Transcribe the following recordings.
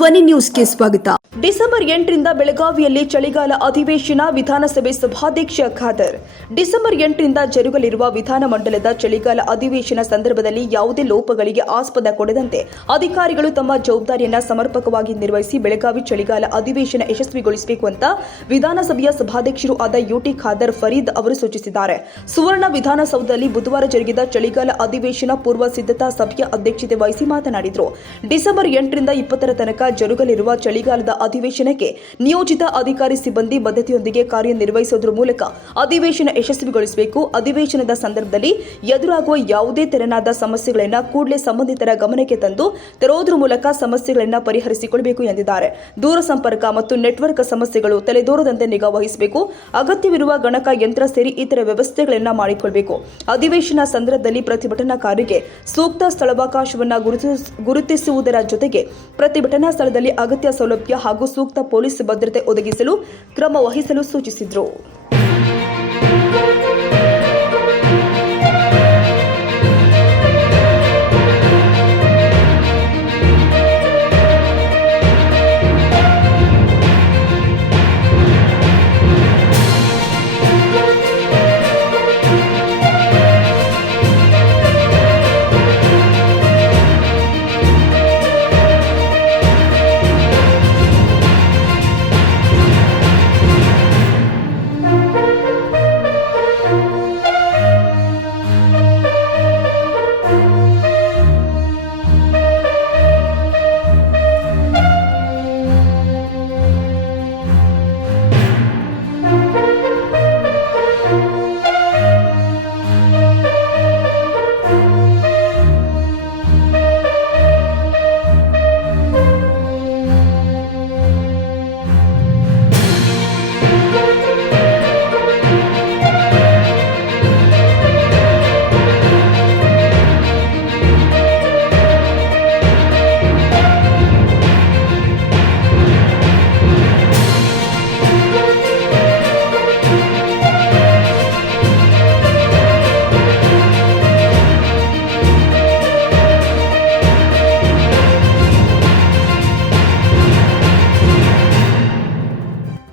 ಧ್ವನಿ ನ್ಯೂಸ್ಗೆ ಸ್ವಾಗತ. ಡಿಸೆಂಬರ್ 8ರಿಂದ ಬೆಳಗಾವಿಯಲ್ಲಿ ಚಳಿಗಾಲ ಅಧಿವೇಶನ. ವಿಧಾನಸಭೆ ಸಭಾಧ್ಯಕ್ಷ ಖಾದರ್. ಡಿಸೆಂಬರ್ 8ರಿಂದ ಜರುಗಲಿರುವ ವಿಧಾನಮಂಡಲದ ಚಳಿಗಾಲ ಅಧಿವೇಶನ ಸಂದರ್ಭದಲ್ಲಿ ಯಾವುದೇ ಲೋಪಗಳಿಗೆ ಆಸ್ಪದ ಕೊಡದಂತೆ ಅಧಿಕಾರಿಗಳು ತಮ್ಮ ಜವಾಬ್ದಾರಿಯನ್ನು ಸಮರ್ಪಕವಾಗಿ ನಿರ್ವಹಿಸಿ ಬೆಳಗಾವಿ ಚಳಿಗಾಲ ಅಧಿವೇಶನ ಯಶಸ್ವಿಗೊಳಿಸಬೇಕು ಅಂತ ವಿಧಾನಸಭೆಯ ಸಭಾಧ್ಯಕ್ಷರು ಆದ ಯುಟಿ ಖಾದರ್ ಫರೀದ್ ಅವರು ಸೂಚಿಸಿದ್ದಾರೆ. ಸುವರ್ಣ ವಿಧಾನಸೌಧದಲ್ಲಿ ಬುಧವಾರ ಜರುಗಿದ ಚಳಿಗಾಲ ಅಧಿವೇಶನ ಪೂರ್ವ ಸಿದ್ಧತಾ ಸಭೆಯ ಅಧ್ಯಕ್ಷತೆ ವಹಿಸಿ ಮಾತನಾಡಿದರು. ಡಿಸೆಂಬರ್ 8ರಿಂದ 20ರ ತನಕ ಜರುಗಲಿರುವ ಚಳಿಗಾಲದ ಅಧಿವೇಶನಕ್ಕೆ ನಿಯೋಜಿತ ಅಧಿಕಾರಿ ಸಿಬ್ಬಂದಿ ಬದ್ಧತೆಯೊಂದಿಗೆ ಕಾರ್ಯನಿರ್ವಹಿಸುವುದರ ಮೂಲಕ ಅಧಿವೇಶನ ಯಶಸ್ವಿಗೊಳಿಸಬೇಕು. ಅಧಿವೇಶನದ ಸಂದರ್ಭದಲ್ಲಿ ಎದುರಾಗುವ ಯಾವುದೇ ತೆರನಾದ ಸಮಸ್ಯೆಗಳನ್ನು ಕೂಡಲೇ ಸಂಬಂಧಿತರ ಗಮನಕ್ಕೆ ತಂದು ತರುವುದರ ಮೂಲಕ ಸಮಸ್ಯೆಗಳನ್ನು ಪರಿಹರಿಸಿಕೊಳ್ಳಬೇಕು ಎಂದಿದ್ದಾರೆ. ದೂರಸಂಪರ್ಕ ಮತ್ತು ನೆಟ್ವರ್ಕ್ ಸಮಸ್ಯೆಗಳು ತಲೆದೋರದಂತೆ ನಿಗಾ ವಹಿಸಬೇಕು. ಅಗತ್ಯವಿರುವ ಗಣಕ ಯಂತ್ರ ಸೇರಿ ಇತರ ವ್ಯವಸ್ಥೆಗಳನ್ನು ಮಾಡಿಕೊಳ್ಳಬೇಕು. ಅಧಿವೇಶನ ಸಂದರ್ಭದಲ್ಲಿ ಪ್ರತಿಭಟನಾಕಾರರಿಗೆ ಸೂಕ್ತ ಸ್ಥಳಾವಕಾಶವನ್ನು ಗುರುತಿಸುವುದರ ಜೊತೆಗೆ ಪ್ರತಿಭಟನಾ ಸ್ಥಳದಲ್ಲಿ ಅಗತ್ಯ ಸೌಲಭ್ಯ ಹಾಗೂ ಸೂಕ್ತ ಪೊಲೀಸ್ ಭದ್ರತೆ ಒದಗಿಸಲು ಕ್ರಮ ವಹಿಸಲು ಸೂಚಿಸಿದರು.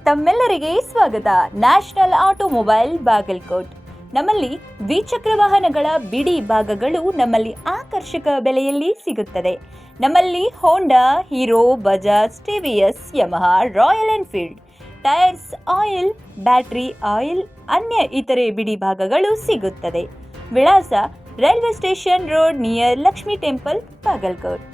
ತಮ್ಮೆಲ್ಲರಿಗೆ ಸ್ವಾಗತ. National automobile Bagalkot. ನಮ್ಮಲ್ಲಿ ದ್ವಿಚಕ್ರ ವಾಹನಗಳ ಬಿಡಿ ಭಾಗಗಳು ನಮ್ಮಲ್ಲಿ ಆಕರ್ಷಕ ಬೆಲೆಯಲ್ಲಿ ಸಿಗುತ್ತದೆ. ನಮ್ಮಲ್ಲಿ Honda, Hero, Bajaj, TVS, Yamaha, Royal Enfield, tyres, oil, battery oil, ಅನ್ಯ ಇತರೆ ಬಿಡಿ ಭಾಗಗಳು ಸಿಗುತ್ತದೆ. ವಿಳಾಸ railway station road near Lakshmi temple, Bagalkot.